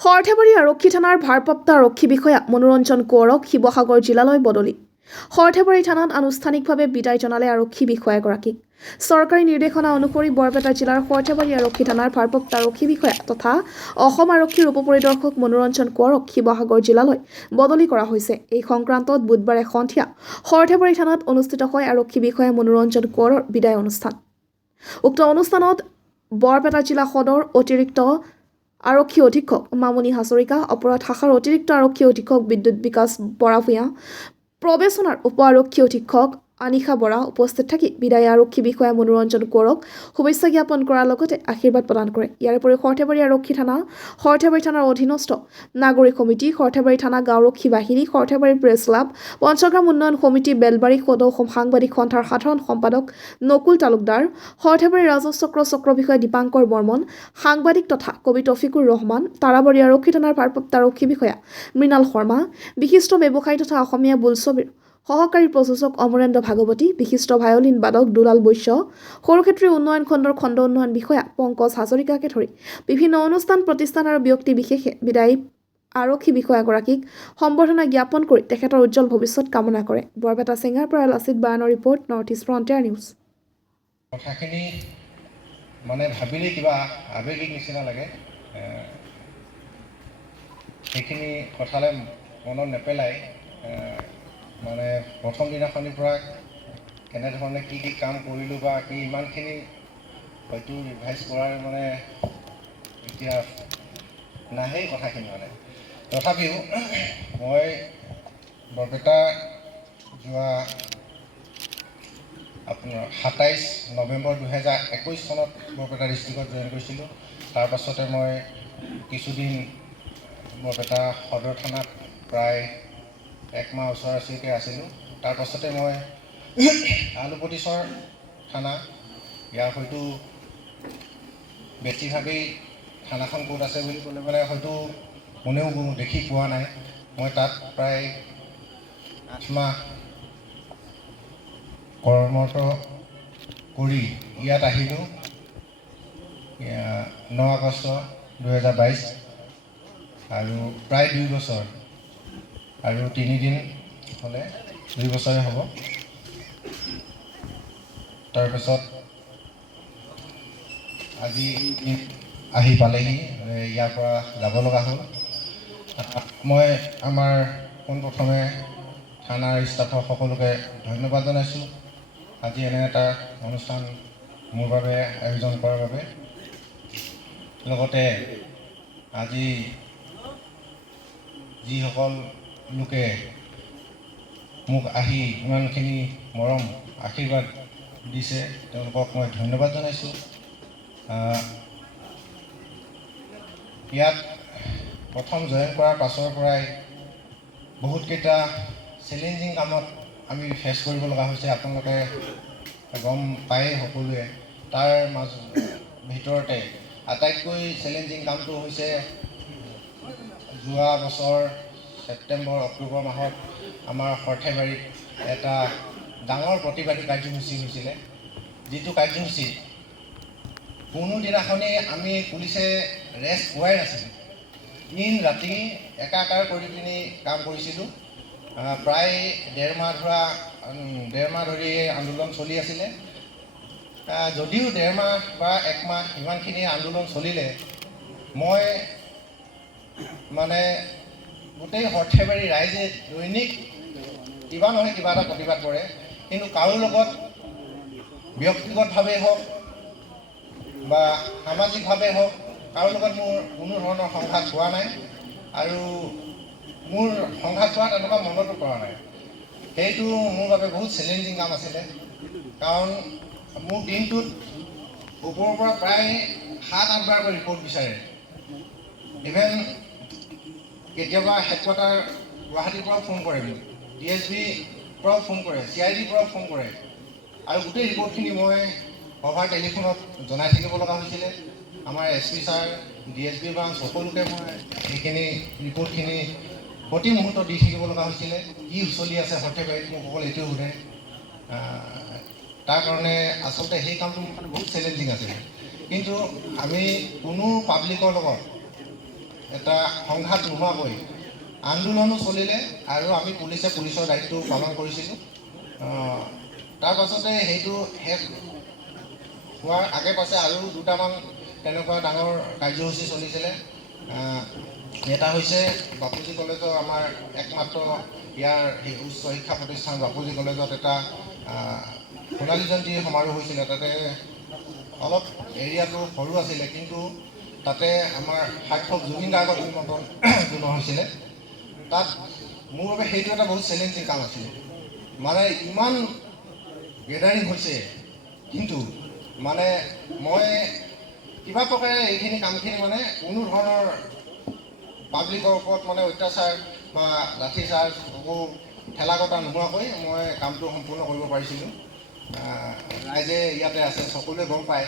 সৰ্থেবাৰী আৰক্ষী থানাৰ ভাৰপ্ৰাপ্ত আৰক্ষী বিষয়া মনোৰঞ্জন কোঁৱৰক শিৱসাগৰ জিলালৈ বদলি। সৰ্থেবাৰী থানাত আনুষ্ঠানিকভাৱে বিদায় জনালে আৰক্ষী বিষয়াগৰাকীক। চৰকাৰী নিৰ্দেশনা অনুসৰি বৰপেটা জিলাৰ সৰ্থেবাৰী আৰক্ষী থানাৰ ভাৰপ্ৰাপ্ত আৰক্ষী বিষয়া তথা অসম আৰক্ষীৰ উপ পৰিদৰ্শক মনোৰঞ্জন কোঁৱৰক শিৱসাগৰ জিলালৈ বদলি কৰা হৈছে। এই সংক্ৰান্তত বুধবাৰে সন্ধিয়া সৰ্থেবাৰী থানাত অনুষ্ঠিত হয় আৰক্ষী বিষয়া মনোৰঞ্জন কোঁৱৰৰ বিদায় অনুষ্ঠান। উক্ত অনুষ্ঠানত বৰপেটা জিলা সদৰ অতিৰিক্ত আৰক্ষী অধীক্ষক মামনি হাজৰিকা, অপৰাধ শাখাৰ অতিৰিক্ত আৰক্ষী অধীক্ষক বিদ্যুৎ বিকাশ বৰাভূঞা, প্ৰবেশনাৰ উপ আৰক্ষী অধীক্ষক আনিশা বৰা উপস্থিত থাকি বিদায়ী আৰক্ষী বিষয়া মনোৰঞ্জন কোঁৱৰক শুভেচ্ছা জ্ঞাপন কৰাৰ লগতে আশীৰ্বাদ প্ৰদান কৰে। ইয়াৰ উপৰি সৰ্থেবাৰী আৰক্ষী থানা, সৰ্থেবাৰী থানাৰ অধীনস্থ নাগৰিক সমিতি, সৰ্থেবাৰী থানা গাঁওৰক্ষী বাহিনী, সৰ্থেবাৰী প্ৰেছ ক্লাব, পঞ্চগ্ৰাম উন্নয়ন সমিতি, বেলবাৰী সদৌ সাংবাদিক সন্থাৰ সাধাৰণ সম্পাদক নকুল তালুকদাৰ, সৰ্থেবাৰী ৰাজহ চক্ৰ বিষয়া দীপাংকৰ বৰ্মন, সাংবাদিক তথা কবি তফিকুৰ ৰহমান, তাৰাবাৰী আৰক্ষী থানাৰ ভাৰপ্ৰাপ্ত আৰক্ষী বিষয়া মৃণাল শৰ্মা, বিশিষ্ট ব্যৱসায়ী তথা অসমীয়া বোলছবিৰ সহকাৰী প্ৰযোজক অমৰেন্দ্ৰ ভাগৱতী, বিশিষ্ট ভায়লিন বাদক দুলাল বৈশ্য, সৰুক্ষেত্ৰী উন্নয়ন খণ্ডৰ খণ্ড উন্নয়ন বিষয়া পংকজ হাজৰিকাকে ধৰি বিভিন্ন অনুষ্ঠান প্ৰতিষ্ঠান আৰু ব্যক্তি বিশেষে বিদায়ী আৰক্ষী বিষয়াগৰাকীক সম্বৰ্ধনা জ্ঞাপন কৰি তেখেতৰ উজ্জ্বল ভৱিষ্যত কামনা কৰে। বৰপেটা চেঙাৰ পৰা লাচিত বায়ানৰ report, north east frontier news. কথাখিনি মানে ভাবিলে কিবা আৱেগিক নিচিনা লাগে। সেইখিনি কথালৈ মনত নেপেলাই মানে প্ৰথম দিনাখনিৰ পৰা কেনেধৰণে কি কাম কৰিলোঁ বা কি ইমানখিনি হয়তো ৰিভাইজ কৰাৰ মানে এতিয়া নাহেই কথাখিনি মানে। তথাপিও মই বৰপেটা যোৱা আপোনাৰ 27 নৱেম্বৰ 2021 চনত বৰপেটা ডিষ্ট্ৰিক্টত জইন কৰিছিলোঁ। তাৰ পাছতে মই কিছুদিন বৰপেটা সদৰ থানাত প্ৰায় 1 মাহ ওচৰা-ওচৰিকৈ আছিলোঁ। তাৰ পাছতে মই আলুপতিচৰ থানা, ইয়াৰ হয়তো বেছিভাগেই থানাখন ক'ত আছে বুলি ক'লে মানে হয়তো কোনেও দেখি পোৱা নাই। মই তাত প্ৰায় 8 মাহ কৰ্মৰত কৰি ইয়াত আহিলোঁ 9 আগষ্ট 2022 আৰু প্ৰায় 2 বছৰ আৰু 3 দিন হ'লে 2 বছৰে হ'ব। তাৰপিছত আজি আহি পালেহি, ইয়াৰ পৰা যাব লগা হ'ল। মই আমাৰ পোনপ্ৰথমে থানাৰ ষ্টাফৰ সকলোকে ধন্যবাদ জনাইছোঁ আজি এনে এটা অনুষ্ঠান মোৰ বাবে আয়োজন কৰাৰ বাবে। লগতে আজি যিসকল লোকে মোক আহি ইমানখিনি মৰম আশীৰ্বাদ দিছে তেওঁলোকক মই ধন্যবাদ জনাইছোঁ। ইয়াত প্ৰথম জইন কৰাৰ পাছৰ পৰাই বহুতকেইটা চেলেঞ্জিং কামত আমি ফেচ কৰিব লগা হৈছে, আপোনালোকে গম পায়েই সকলোৱে। তাৰ ভিতৰতে আটাইতকৈ চেলেঞ্জিং কামটো হৈছে যোৱা বছৰ ছেপ্টেম্বৰ অক্টোবৰ মাহত আমাৰ সৰ্থেবাৰীত এটা ডাঙৰ প্ৰতিবাদী কাৰ্যসূচী হৈছিলে, যিটো কাৰ্যসূচী কোনো দিনাখনেই আমি পুলিচে ৰেষ্ট পোৱাই নাছিলোঁ। দিন ৰাতি একাকাৰ কৰি পিনি কাম কৰিছিলোঁ। প্ৰায় ডেৰ মাহ ধৰি আন্দোলন চলি আছিলে। যদিও 1.5 মাহ বা 1 মাহ ইমানখিনি আন্দোলন চলিলে, মই মানে গোটেই সৰ্থেবাৰী ৰাইজে দৈনিক কিবা নহয় কিবা এটা প্ৰতিবাদ কৰে, কিন্তু কাৰো লগত ব্যক্তিগতভাৱেই হওক বা সামাজিকভাৱে হওক কাৰো লগত মোৰ কোনো ধৰণৰ সংঘাত হোৱা নাই আৰু মোৰ সংঘাত হোৱা তেনেকুৱা মনতো কৰা নাই। সেইটো মোৰ বাবে বহুত চেলেঞ্জিং কাম আছিলে, কাৰণ মোৰ দিনটোত ওপৰৰ পৰা প্ৰায় 7-8 বাৰকৈ ৰিপৰ্ট বিচাৰে। ইভেন কেতিয়াবা হেডকোৱাৰ্টাৰ গুৱাহাটীৰ পৰাও ফোন কৰে, মোক DSPৰ পৰাও ফোন কৰে, CID পৰাও ফোন কৰে আৰু গোটেই ৰিপৰ্টখিনি মই অভাৰ টেলিফোনত জনাই থাকিব লগা হৈছিলে। আমাৰ SP ছাৰ, DSP ব্ৰাঞ্চ সকলোকে মই এইখিনি ৰিপৰ্টখিনি প্ৰতি মুহূৰ্তত দি থাকিব লগা হৈছিলে। কি চলি আছে সৰ্থেবাৰীত মোক অকল এইটোৱে সোধে। তাৰ কাৰণে আচলতে সেই কামটো মোৰ বহুত চেলেঞ্জিং আছিলে। কিন্তু আমি কোনো পাব্লিকৰ লগত এটা সংঘাত নোহোৱাকৈ আন্দোলনো চলিলে আৰু আমি পুলিচৰ দায়িত্ব পালন কৰিছিলোঁ। তাৰ পাছতে সেইটো শেষ হোৱাৰ আগে পাছে আৰু দুটামান তেনেকুৱা ডাঙৰ কাৰ্যসূচী চলিছিলে। এটা হৈছে বাপুজী কলেজৰ আমাৰ একমাত্ৰ ইয়াৰ উচ্চ শিক্ষা প্ৰতিষ্ঠান বাপুজী কলেজত এটা সোণালী জয়ন্তী সমাৰোহ হৈছিলে। তাতে অলপ এৰিয়াটো সৰু আছিলে, কিন্তু তাতে আমাৰ সাৰ্থক জুবিন গাৰ্গক নিমন্ত্ৰণ জনোৱা হৈছিলে। তাত মোৰ বাবে সেইটো এটা বহুত চেলেঞ্জিং কাম আছিলে। মানে ইমান গেডাৰিং হৈছে, কিন্তু মানে মই কিবা প্ৰকাৰে এইখিনি কামখিনি মানে কোনো ধৰণৰ পাব্লিকৰ ওপৰত মানে অত্যাচাৰ বা লাঠিচাৰ্জ একো ঠেলাকটা নোহোৱাকৈ মই কামটো সম্পূৰ্ণ কৰিব পাৰিছিলোঁ। ৰাইজে ইয়াতে আছে, সকলোৱে গম পায়